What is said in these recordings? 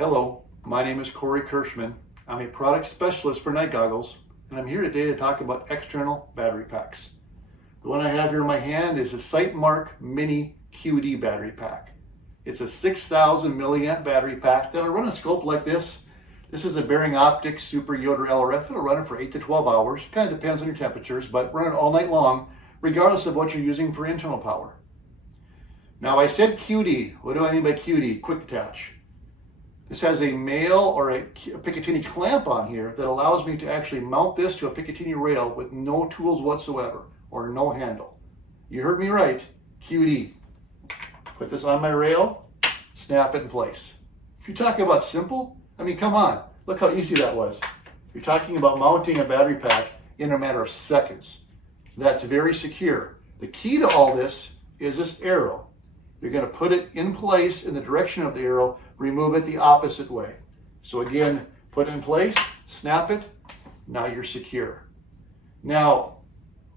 Hello, my name is Corey Kirschman. I'm a product specialist for night goggles, and I'm here today to talk about external battery packs. The one I have here in my hand is a Sightmark Mini QD battery pack. It's a 6,000 milliamp battery pack that'll run a scope like this. This is a Bearing Optics Super Yoder LRF. It'll run it for 8 to 12 hours. Kind of depends on your temperatures, but run it all night long, regardless of what you're using for internal power. Now, I said QD. What do I mean by QD? Quick detach. This has a male or a Picatinny clamp on here that allows me to actually mount this to a Picatinny rail with no tools whatsoever or no handle. You heard me right, QD. Put this on my rail, snap it in place. If you're talking about simple, I mean, come on, look how easy that was. You're talking about mounting a battery pack in a matter of seconds. That's very secure. The key to all this is this arrow. You're going to put it in place in the direction of the arrow, remove it the opposite way. So again, put it in place, snap it, now you're secure. Now,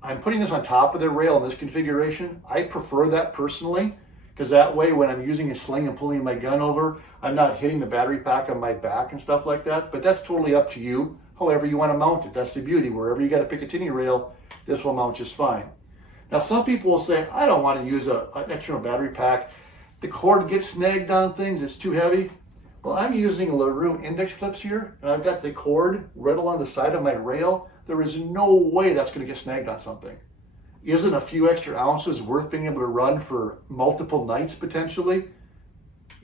I'm putting this on top of the rail in this configuration. I prefer that personally, because that way when I'm using a sling and pulling my gun over, I'm not hitting the battery pack on my back and stuff like that, but that's totally up to you, however you want to mount it. That's the beauty. Wherever you got a Picatinny rail, this will mount just fine. Now, some people will say, I don't want to use an external battery pack. The cord gets snagged on things, it's too heavy. Well, I'm using LaRue index clips here, and I've got the cord right along the side of my rail. There is no way that's going to get snagged on something. Isn't a few extra ounces worth being able to run for multiple nights potentially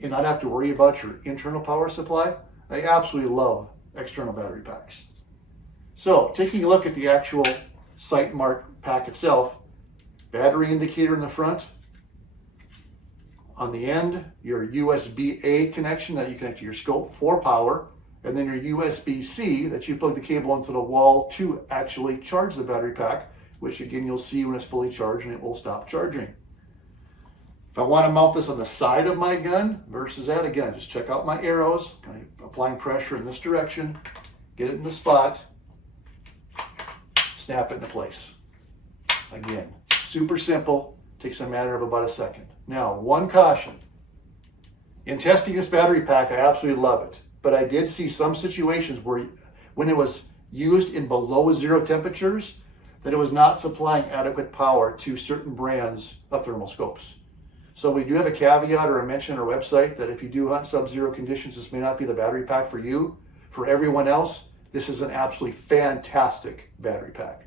and not have to worry about your internal power supply? I absolutely love external battery packs. So, taking a look at the actual Sightmark pack itself, battery indicator in the front. On the end, your USB-A connection that you connect to your scope for power, and then your USB-C that you plug the cable into the wall to actually charge the battery pack, which again you'll see when it's fully charged and it will stop charging. If I want to mount this on the side of my gun versus that, again, just check out my arrows, kind of applying pressure in this direction, get it in the spot, snap it into place. Again, super simple, takes a matter of about a second. Now, one caution. In testing this battery pack, I absolutely love it, but I did see some situations where when it was used in below zero temperatures, that it was not supplying adequate power to certain brands of thermal scopes. So we do have a caveat or a mention on our website that if you do hunt sub-zero conditions, this may not be the battery pack for you. For everyone else, this is an absolutely fantastic battery pack.